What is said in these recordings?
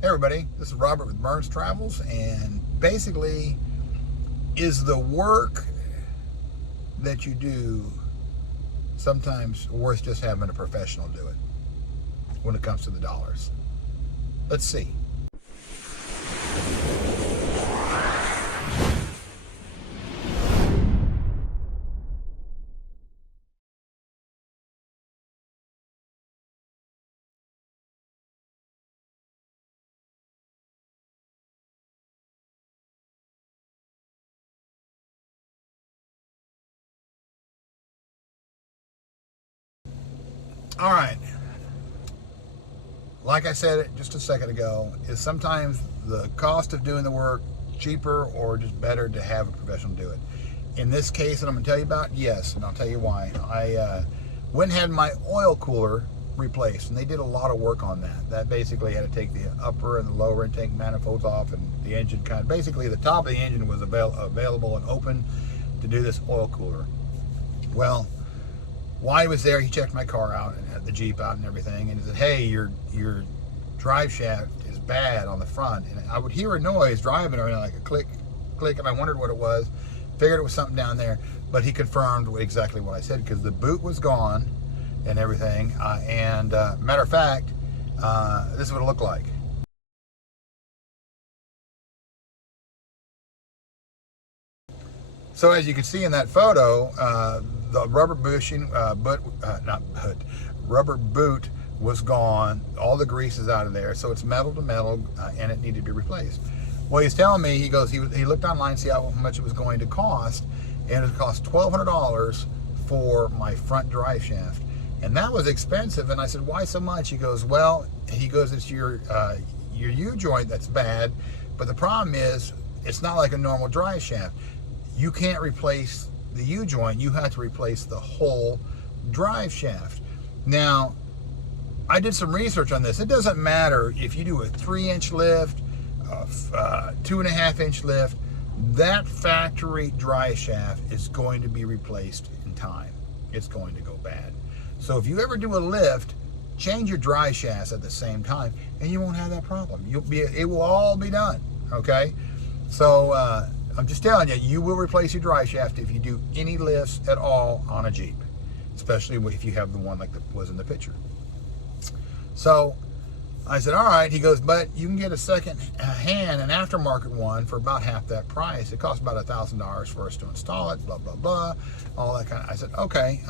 Hey everybody, this is Robert with Burns Travels, and basically, is the work that you do sometimes worth just having a professional do it when it comes to the dollars? Let's see. All right. Like I said just a second ago, is sometimes the cost of doing the work cheaper or just better to have a professional do it. In this case that I'm going to tell you about, yes, and I'll tell you why. I went and had my oil cooler replaced, and they did a lot of work on that. That basically had to take the upper and the lower intake manifolds off, and the engine basically the top of the engine was available and open to do this oil cooler. Well, while he was there, he checked my car out and had the Jeep out and everything, and he said, hey, your drive shaft is bad on the front. And I would hear a noise driving around, like a click, click, and I wondered what it was. Figured it was something down there, but he confirmed exactly what I said, because the boot was gone and everything. Matter of fact, this is what it looked like. So as you can see in that photo, the rubber bushing, rubber boot was gone. All the grease is out of there, so it's metal to metal, and it needed to be replaced. Well, he's telling me, he goes, he looked online to see how much it was going to cost, and it cost $1,200 for my front drive shaft, and that was expensive. And I said, why so much? He goes, well, it's your U-joint that's bad, but the problem is it's not like a normal drive shaft. You can't replace the U-joint, you have to replace the whole drive shaft. Now, I did some research on this. It doesn't matter if you do a 3-inch lift, a 2.5-inch lift, that factory drive shaft is going to be replaced in time. It's going to go bad. So if you ever do a lift, change your drive shafts at the same time, and you won't have that problem. It will all be done, okay? So, I'm just telling you, you will replace your drive shaft if you do any lifts at all on a Jeep, especially if you have the one like that was in the picture. So I said, all right. He goes, but you can get a second hand, an aftermarket one, for about half that price. It costs about $1,000 for us to install it, blah, blah, blah, all that kind of. I said, okay,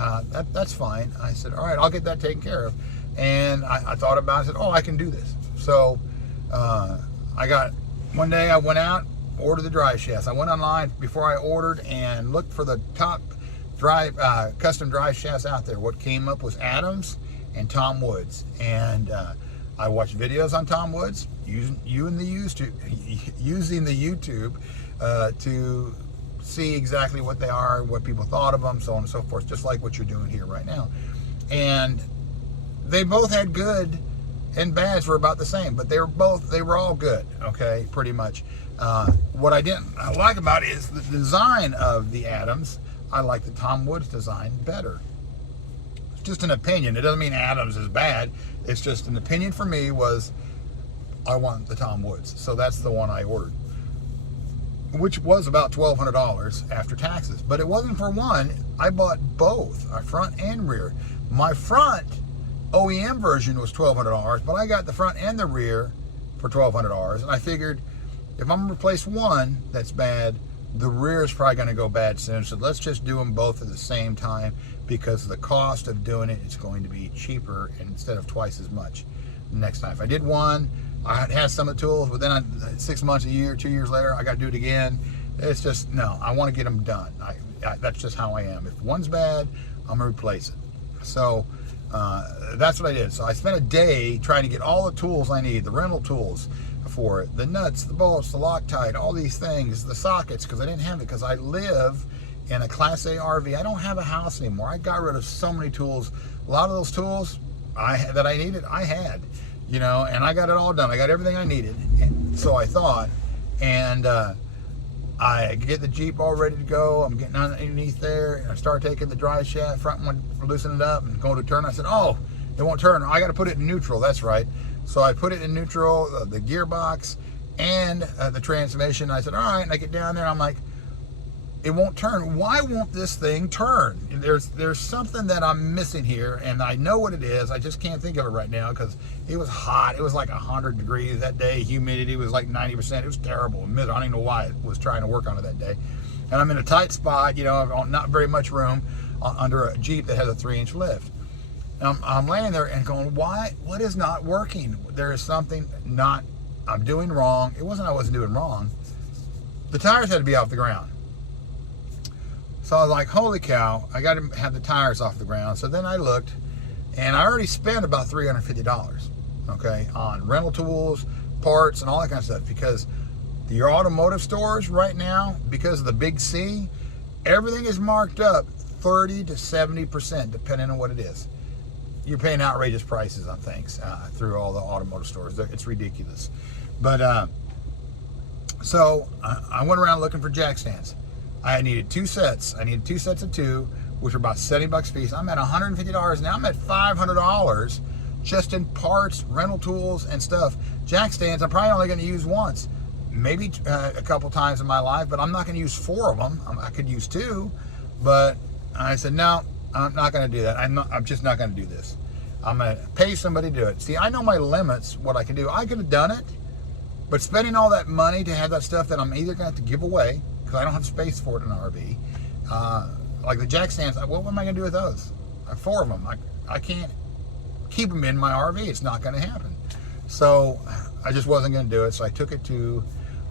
that's fine. I said, all right, I'll get that taken care of. And I thought about it. I said, oh, I can do this. So one day I went out, ordered the drive shafts. I went online before I ordered and looked for the top custom drive shafts out there. What came up was Adams and Tom Woods, and I watched videos on Tom Woods using the YouTube to see exactly what they are, what people thought of them, so on and so forth, just like what you're doing here right now. And they both had good and bads were about the same, but they were all good, okay, pretty much. What I didn't like about it is the design of the Adams. I like the Tom Woods design better. It's just an opinion. It doesn't mean Adams is bad. It's just an opinion for me was I want the Tom Woods. So that's the one I ordered, which was about $1,200 after taxes. But it wasn't for one. I bought both, front and rear. My front OEM version was $1,200, but I got the front and the rear for $1,200, and I figured if I'm gonna replace one that's bad, the rear is probably gonna go bad soon, so let's just do them both at the same time, because the cost of doing it is going to be cheaper instead of twice as much next time. If I did one, I had some of the tools, but then 6 months, a year, 2 years later, I got to do it again. It's just, no, I want to get them done. That's just how I am. If one's bad, I'm gonna replace it. So that's what I did. So I spent a day trying to get all the tools I need, the rental tools for it, the nuts, the bolts, the Loctite, all these things, the sockets, because I didn't have it, because I live in a Class A RV. I don't have a house anymore. I got rid of so many tools. A lot of those tools that I needed, I had, and I got it all done. I got everything I needed, and so I thought, and I get the Jeep all ready to go. I'm getting underneath there, and I start taking the drive shaft, front one, loosen it up, and going to turn. I said, oh, it won't turn. I got to put it in neutral. That's right. So I put it in neutral, the gearbox, and the transmission. I said, all right, and I get down there, and I'm like, it won't turn. Why won't this thing turn? There's something that I'm missing here, and I know what it is. I just can't think of it right now because it was hot. It was like 100 degrees that day. Humidity was like 90%. It was terrible. I don't even know why I was trying to work on it that day. And I'm in a tight spot, you know, not very much room under a Jeep that has a 3-inch lift. And I'm laying there and going, why? What is not working? There is something I'm doing wrong. It wasn't I wasn't doing wrong. The tires had to be off the ground. So I was like, holy cow, I got to have the tires off the ground. So then I looked, and I already spent about $350, okay, on rental tools, parts, and all that kind of stuff. Because your automotive stores right now, because of the big C, everything is marked up 30 to 70%, depending on what it is. You're paying outrageous prices on things through all the automotive stores. It's ridiculous. But so I went around looking for jack stands. I needed 2 sets. I needed 2 sets of 2, which are about $70 a piece. I'm at $150 now. I'm at $500 just in parts, rental tools, and stuff. Jack stands, I'm probably only going to use once, maybe a couple times in my life, but I'm not going to use 4 of them. I could use 2, but I said, no, I'm not going to do that. I'm just not going to do this. I'm going to pay somebody to do it. See, I know my limits, what I can do. I could have done it, but spending all that money to have that stuff that I'm either going to have to give away, because I don't have space for it in an RV. Like the jack stands, what am I going to do with those? 4 of them. I can't keep them in my RV. It's not going to happen. So I just wasn't going to do it. So I took it to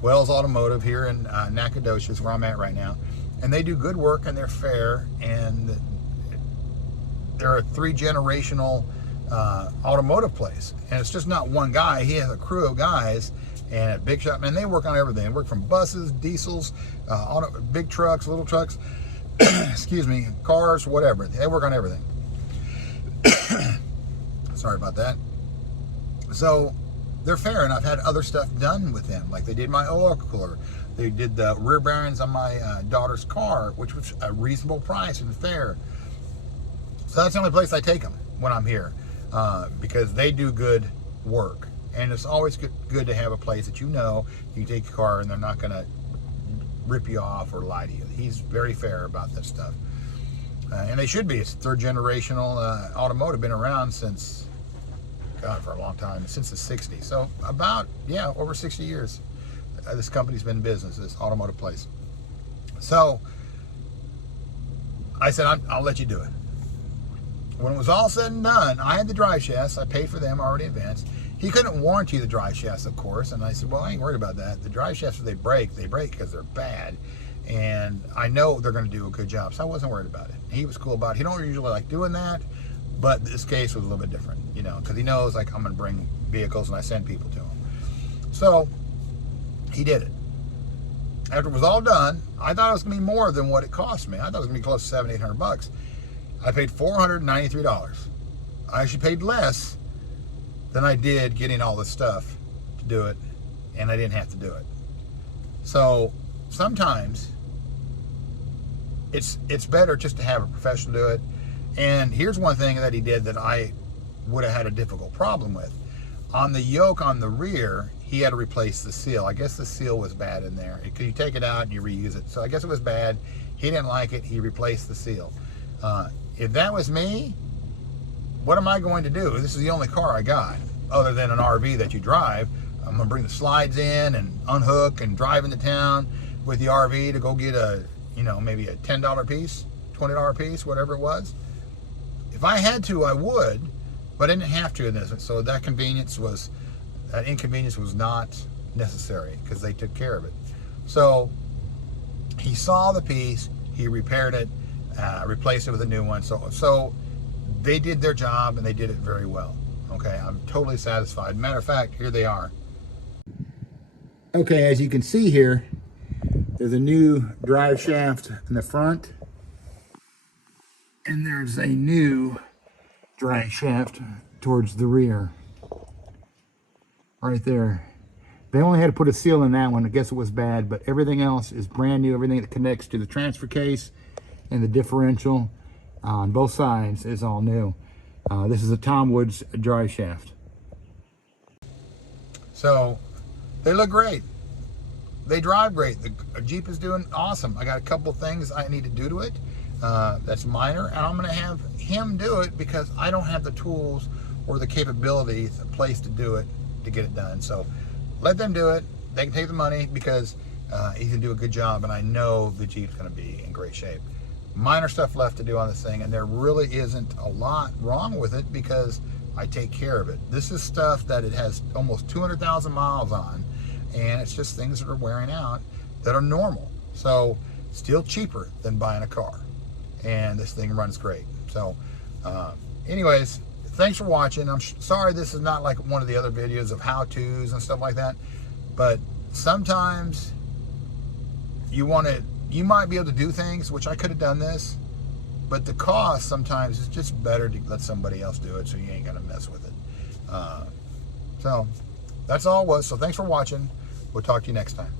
Wells Automotive here in Nacogdoches, where I'm at right now. And they do good work, and they're fair. And they're a 3-generational automotive place. And it's just not one guy. He has a crew of guys. And at Big Shop, man, they work on everything. They work from buses, diesels, big trucks, little trucks, excuse me, cars, whatever. They work on everything. Sorry about that. So they're fair, and I've had other stuff done with them. Like they did my oil cooler. They did the rear bearings on my daughter's car, which was a reasonable price and fair. So that's the only place I take them when I'm here, because they do good work. And it's always good to have a place that you know you can take your car and they're not going to rip you off or lie to you. He's very fair about that stuff. And they should be. It's 3rd-generational automotive, been around since, God, for a long time, since the 60s. So about, over 60 years. This company's been in business, this automotive place. So I said, I'll let you do it. When it was all said and done, I had the drive shafts. I paid for them already in advance. He couldn't warranty the drive shafts, of course, and I said, well, I ain't worried about that. The drive shafts, if they break because they're bad, and I know they're going to do a good job, so I wasn't worried about it. He was cool about it. He don't usually like doing that, but this case was a little bit different, you know, because he knows, like, I'm going to bring vehicles and I send people to him. So he did it. After it was all done, I thought it was going to be more than what it cost me. I thought it was going to be close to $700-800. I paid $493. I actually paid less than I did getting all the stuff to do it, and I didn't have to do it. So sometimes it's better just to have a professional do it. And here's one thing that he did that I would have had a difficult problem with. On the yoke on the rear, he had to replace the seal. I guess the seal was bad in there. Because you take it out and you reuse it. So I guess it was bad. He didn't like it. He replaced the seal. If that was me, what am I going to do? This is the only car I got, other than an RV that you drive. I'm going to bring the slides in and unhook and drive into town with the RV to go get maybe a $10 piece, $20 piece, whatever it was. If I had to, I would, but I didn't have to in this. So that inconvenience was not necessary because they took care of it. So he saw the piece, he repaired it, replaced it with a new one. So they did their job and they did it very well. Okay, I'm totally satisfied. Matter of fact, here they are. Okay, as you can see here, there's a new drive shaft in the front, and there's a new drive shaft towards the rear. Right there. They only had to put a seal in that one. I guess it was bad, but everything else is brand new. Everything that connects to the transfer case and the differential on both sides is all new. This is a Tom Woods drive shaft. So they look great. They drive great. The Jeep is doing awesome. I got a couple things I need to do to it. That's minor, and I'm going to have him do it because I don't have the tools or the capabilities, a place to do it, to get it done. So let them do it. They can take the money because he can do a good job, and I know the Jeep's going to be in great shape. Minor stuff left to do on this thing, and there really isn't a lot wrong with it because I take care of it. This is stuff that it has almost 200,000 miles on, and it's just things that are wearing out that are normal. So still cheaper than buying a car, and this thing runs great. So anyways, thanks for watching. I'm sorry this is not like one of the other videos of how-tos and stuff like that, but sometimes you might be able to do things, which I could have done this, but the cost sometimes is just better to let somebody else do it so you ain't gonna mess with it. So that's all it was. So thanks for watching. We'll talk to you next time.